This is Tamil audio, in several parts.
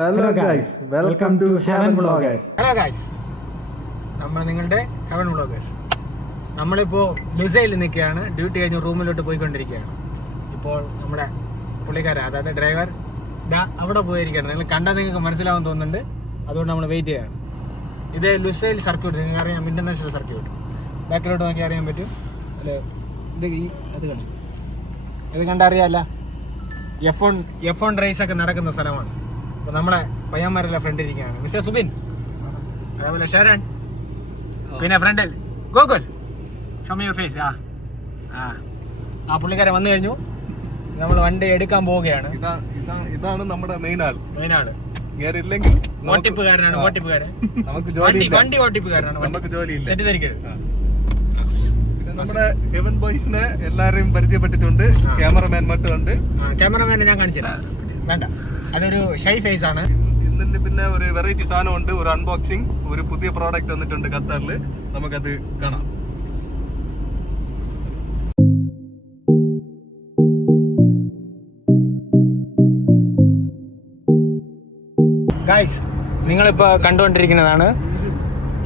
Hello guys, welcome to Heaven Vloggers. Hello guys, നമ്മൾ നിങ്ങളുടെ ഹെവൻ വ്ളോഗേഴ്സ്. നമ്മളിപ്പോൾ ലുസൈൽ നിൽക്കുകയാണ്. ഡ്യൂട്ടി കഴിഞ്ഞ് റൂമിലോട്ട് പോയിക്കൊണ്ടിരിക്കുകയാണ്. ഇപ്പോൾ നമ്മുടെ പുള്ളിക്കാരൻ, അതായത് ഡ്രൈവർ, അവിടെ പോയിരിക്കുകയാണ്. നിങ്ങൾ കണ്ടാൽ നിങ്ങൾക്ക് മനസ്സിലാവാൻ തോന്നുന്നുണ്ട്. അതുകൊണ്ട് നമ്മൾ വെയിറ്റ് ചെയ്യുകയാണ്. ഇത് ലുസൈൽ സർക്യൂട്ട്, നിങ്ങൾക്ക് അറിയാം, ഇൻ്റർനാഷണൽ സർക്യൂട്ട്. ബാക്കിലോട്ട് നോക്കി അറിയാൻ പറ്റും. അല്ല, ഇത് കണ്ടറിയാമല്ല, F1 റേസ് ഒക്കെ നടക്കുന്ന സ്ഥലമാണ്. അപ്പോൾ നമ്മുടെ പയ്യന്മാരെല്ലാം ഫ്രണ്ടിൽ ഇരിക്കുകയാണ്. മിസ്റ്റർ സുബിൻ, അതേപോലെ ശരൺ, പിന്നെ ഫ്രണ്ടിൽ Gokul. Show me your face. ആ പുള്ളിക്കാരൻ വന്നു കഴിഞ്ഞു. നമ്മൾ വണ്ടി എടുക്കാൻ പോവുകയാണ്. ഇതാണ് നമ്മുടെ മെയിൻ ആള്. ഓട്ടിപ്പുകാരനാണ്. വണ്ടി ഓട്ടിപ്പുകാരനാണ്. തെറ്റിദ്ധരിക്കരുത്. നമ്മുടെ ഹെവൻ ബോയ്സിനെ എല്ലാരെയും പരിചയപ്പെട്ടിട്ടുണ്ട്. ക്യാമറമാൻ മറ്റും ഉണ്ട്. ക്യാമറമാനെ ഞാൻ കാണിച്ചില്ല, വേണ്ട, അതൊരു ഷൈ ഫേസ് ആണ്. ഇന്നിന്റെ പിന്നെ ഒരു വെറൈറ്റി സാധനം ഉണ്ട്, ഒരു അൺബോക്സിങ്. ഒരു പുതിയ പ്രോഡക്റ്റ് വന്നിട്ടുണ്ട് ഖത്തറില്, നമുക്കത് കാണാം. ഗൈസ്, നിങ്ങളിപ്പോൾ കണ്ടുകൊണ്ടിരിക്കുന്നതാണ്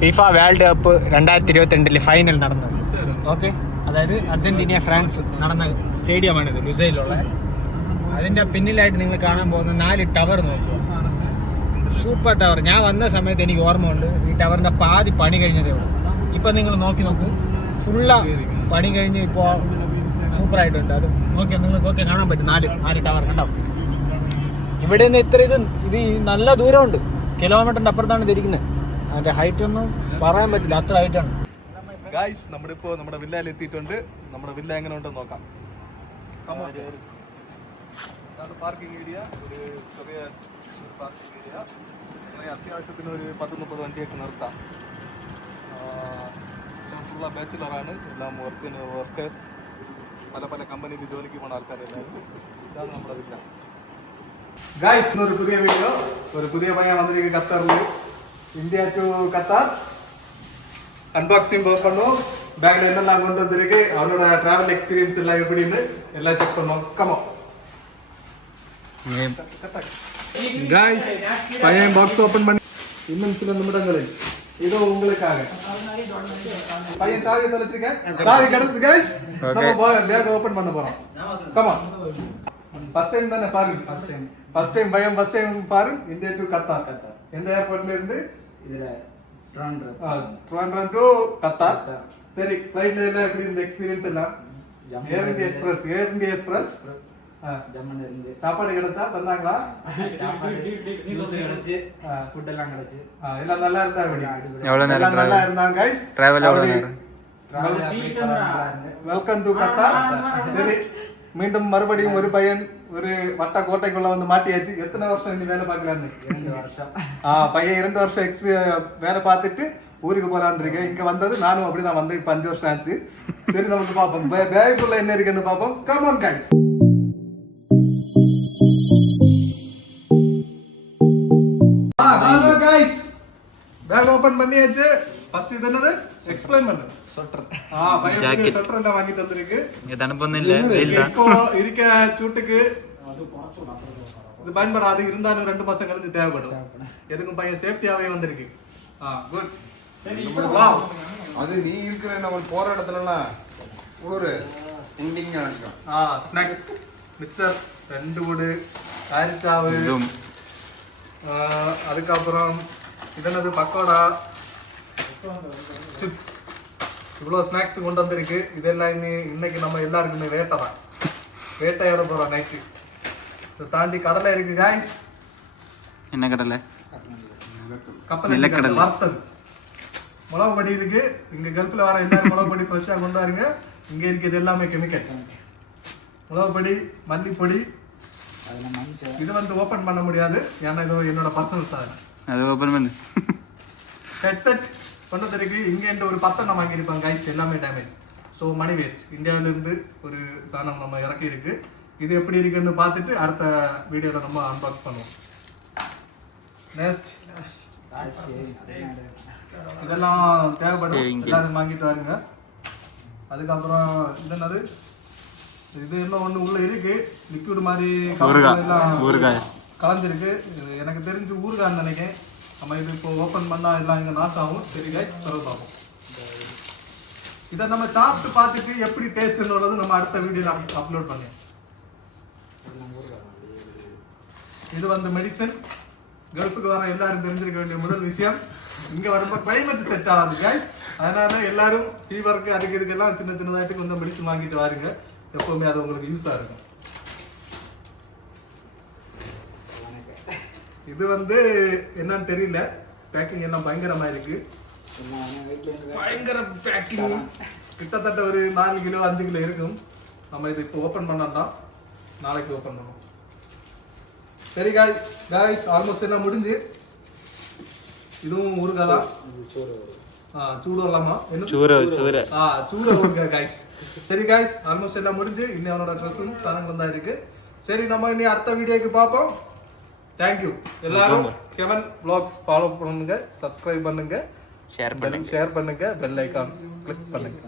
ഫിഫ വേൾഡ് കപ്പ് 2022 ഫൈനൽ നടന്നത്. ഓക്കെ, അതായത് അർജന്റീന ഫ്രാൻസ് നടന്ന സ്റ്റേഡിയമാണിത്, ലുസൈലുള്ള. അതിൻ്റെ പിന്നിലായിട്ട് നിങ്ങൾ കാണാൻ പോകുന്ന 4 ടവർ നോക്കുക. Super tower. ഞാൻ വന്ന സമയത്ത് എനിക്ക് ഓർമ്മയുണ്ട്, ഈ ടവറിൻ്റെ പാതി പണി കഴിഞ്ഞതേ ഉള്ളൂ. ഇപ്പം നിങ്ങൾ നോക്ക്, ഫുള്ള പണി കഴിഞ്ഞ് ഇപ്പോൾ സൂപ്പറായിട്ടുണ്ട്. അത് നോക്കിയാൽ നിങ്ങൾക്ക് കാണാൻ പറ്റും. 4 ടവർ കണ്ടോ. ഇവിടെ നിന്ന് ഇത് നല്ല ദൂരമുണ്ട്, കിലോമീറ്ററിൻ്റെ അപ്പുറത്താണ് ഇതിരിക്കുന്നത്. അതിൻ്റെ ഹൈറ്റ് ഒന്നും പറയാൻ പറ്റില്ല, അത്ര ഹൈറ്റാണ്. ഗായ്സ്, നമ്മളിപ്പോൾ നമ്മുടെ വില്ലയിൽ എത്തിയിട്ടുണ്ട്. നമ്മുടെ വില്ല എങ്ങനെ ഉണ്ടെന്ന് നോക്കാം. പാർക്കിംഗ് ഏരിയ, ഒരു ചെറിയ പാർക്കിംഗ് ഏരിയ. അത്യാവശ്യത്തിന് ഒരു 10-30 വണ്ടിയൊക്കെ നിർത്താം. ഫുള്ള ബാച്ചിലറാണ്, എല്ലാം വർക്കേഴ്സ്, പല കമ്പനിയിൽ ജോലിക്ക് പോകുന്ന ആൾക്കാരെല്ലാവരും. ഇതാണ് നമ്മുടെ വില്ല. ഗായ്സ്, ഒരു പുതിയ വീഡിയോ, ഒരു പുതിയ പയ്യൻ വന്നിരിക്കും ഖത്തറിൽ. ഇന്ത്യ ടു ഖത്തർ அன்பாக்சிங் பண்ணுவோம். பேக்ல என்னெல்லாம் கொண்டு வந்திருக்கு, அவனோட டிராவல் எக்ஸ்பீரியன்ஸ் எல்லாம் எப்படின்னு எல்லாம் செக் பண்ணுவோம். கமோன் गाइस, பையன் பாக்ஸ் ஓபன் பண்ணி இன்னும் சில நிமிடங்களில் இதோ உங்களுக்காக. பையன் சாவி தொலைச்சிருக்கேன், சாவி கிடைச்சது. गाइस, நம்ம பேக் ஓபன் பண்ண போறோம். கமோன். ஃபர்ஸ்ட் டைம் தானே பாருங்க. ஃபர்ஸ்ட் டைம் பையன் ஃபர்ஸ்ட் டைம் பாரு. India to Qatar. எந்த ஏர்போர்ட்ல இருந்து? இதுல ட்ராண்ட்ரன் டு கத்தார். சரி, ஃளைட்ல எல்லாம் எப்படி இந்த எக்ஸ்பீரியன்ஸ் எல்லாம்? ஏர் இந்தியா எக்ஸ்பிரஸ் ஜம்மன் இருந்து சாப்பாடு கிடைச்சா தந்தாங்களா? சாப்பாடு ஜூஸ் கிடைச்சு, ஃபுட் எல்லாம் கிடைச்சு, எல்லாம் நல்லா இருந்தா. எவ்வளவு நேரம் நல்லா இருந்தாங்க गाइस. டிராவல் எவ்வளவு நேரம்? Welcome to Qatar. சரி, மீண்டும் மறுபடியும் ஒரு பையன் ஒரு வட்ட கோட்டைக்குள்ள வந்து மாட்டியாச்சு. எத்தனை வருஷம் நீ வேலை பார்க்கலான்னு? 2 வருஷம். பையன் 2 வருஷம் வேலை பார்த்துட்டு ஊருக்கு போறான்னு இருக்கேன். இங்க வந்தது நானும் அப்படிதான் வந்தேன். இப்ப 5 வருஷம் ஆச்சு. சரி, நமக்கு பார்ப்போம் பேக்குள்ள என்ன இருக்குன்னு பார்ப்போம். Come on guys. Hello guys, bag open பண்ணியாச்சு. ஃபர்ஸ்ட் இது என்னது? எக்ஸ்பிளைன் பண்ணு. ஸ்வெட்டர். பையன் ஸ்வெட்டர் எல்லாம் வாங்கிட்டு வந்திருக்கு. இங்க தனப்பொന്നും இல்ல, வெயில்ல இப்போ இருக்க சூட்டுக்கு இது பயன்படாது. இருந்தாலும் 2 மாசம் கழிச்சு தேவைப்படும். எதுக்கும் பையன் சேஃப்டியாவே வந்திருக்கு. குட். வாவ், அது நீ இருக்கிற நம்ம போற இடத்துலலாம் ஒரு எண்டிங் ஆகும். ஸ்நாக்ஸ், மிக்சர், 2 கூடு, காரிச்சாவு, அதுக்கப்புறம் இதனது பக்கோடா, சிப்ஸ், இவ்வளோ ஸ்நாக்ஸ் கொண்டு வந்திருக்கு. இதெல்லாம் இன்னைக்கு நம்ம எல்லாருக்குமே வேட்டையாட போகிறோம் நைட்டு. இதை தாண்டி கடலை இருக்கு गाइस. என்ன கடலை? கப்பல் கடலை வறுத்தது. மிளகு பொடி இருக்கு. இங்கே கல்ஃபில் வர எல்லாரும் மிளகு பொடி ஃப்ரெஷ்ஷாக கொண்டு வரீங்க. இங்கே இருக்குது எல்லாமே கெமிக்கல். மிளகு பொடி, மல்லிப்பொடி. இது வந்து ஓப்பன் பண்ண முடியாது, ஏன்னா இது என்னோட பர்சனல் சாதனை. அது ஓப்பன் பண்ணு. ஹெட்செட் கொண்டு வந்திருக்கு. இங்கேருந்து ஒரு 10 வாங்கியிருப்பாங்க गाइस, எல்லாமே டேமேஜ். So money waste. இந்தியாவிலேருந்து ஒரு சாதனம் நம்ம இறக்கி இருக்கு. இது எப்படி இருக்குன்னு பார்த்துட்டு அடுத்த வீடியோவில் நம்ம அன்பாக்ஸ் பண்ணுவோம். நெக்ஸ்ட் இதெல்லாம் தேவைப்படும், எல்லாரும் வாங்கிட்டு வாருங்க. அதுக்கப்புறம் இது என்னது? இது என்ன ஒன்று உள்ள இருக்கு, லிக்விட் மாதிரி. ஊறுகாய். கலந்துருக்கு. இது எனக்கு தெரிஞ்சு ஊறுகான்னு நினைக்கிறேன். நம்ம இது இப்போ ஓப்பன் பண்ணால் எல்லாம் இங்கே நாஸ் ஆகும். சரி கைஸ், பிறகு பார்ப்போம். இதை நம்ம சாப்பிட்டு பார்த்துட்டு எப்படி டேஸ்ட்னு உள்ளது நம்ம அடுத்த வீடியோவில் அப்லோட் பண்ணேன். இது வந்து மெடிசன். கல்ஃபுக்கு வர எல்லாரும் தெரிஞ்சிருக்க வேண்டிய முதல் விஷயம், இங்கே வரும்போது கிளைமேட் செட் ஆகாது கைஸ். அதனால எல்லாரும் ஃபீவருக்கு அதுக்கு இதுக்கெல்லாம் சின்ன சின்னதாയിട്ട് கொஞ்சம் மெடிசன் வாங்கிட்டு வாருங்க. எப்போவுமே அது உங்களுக்கு யூஸாக இருக்கும். இது வந்து என்னன்னு தெரியல, பேக்கிங் எல்லாம் பயங்கரமாக இருக்கு. பயங்கர பேக்கிங், கிட்டத்தட்ட ஒரு 4 கிலோ 5 கிலோ இருக்கும். நம்ம இது இப்போ ஓப்பன் பண்ணோம்னா நாளைக்கு ஓப்பன் பண்ணுவோம். சரி காய்ஸ், ஆல்மோஸ்ட் எல்லாம் முடிஞ்சு. இதுவும் ஊறுகாய் தான். சூடு வரலாமா? சூடு ஊறுகாய் காய்ஸ். சரி காய்ஸ், ஆல்மோஸ்ட் எல்லாம் முடிஞ்சு. இன்னும் அவனோட ட்ரெஸ்ஸும் சாதனம் தான் இருக்கு. சரி, நம்ம இனி அடுத்த வீடியோக்கு பார்ப்போம். தேங்க்யூ. எல்லாரும் கெவன் vlogs ஃபாலோ பண்ணுங்க, சப்ஸ்கிரைப் பண்ணுங்க, ஷேர் பண்ணுங்க, பெல் ஐகான் கிளிக் பண்ணுங்க.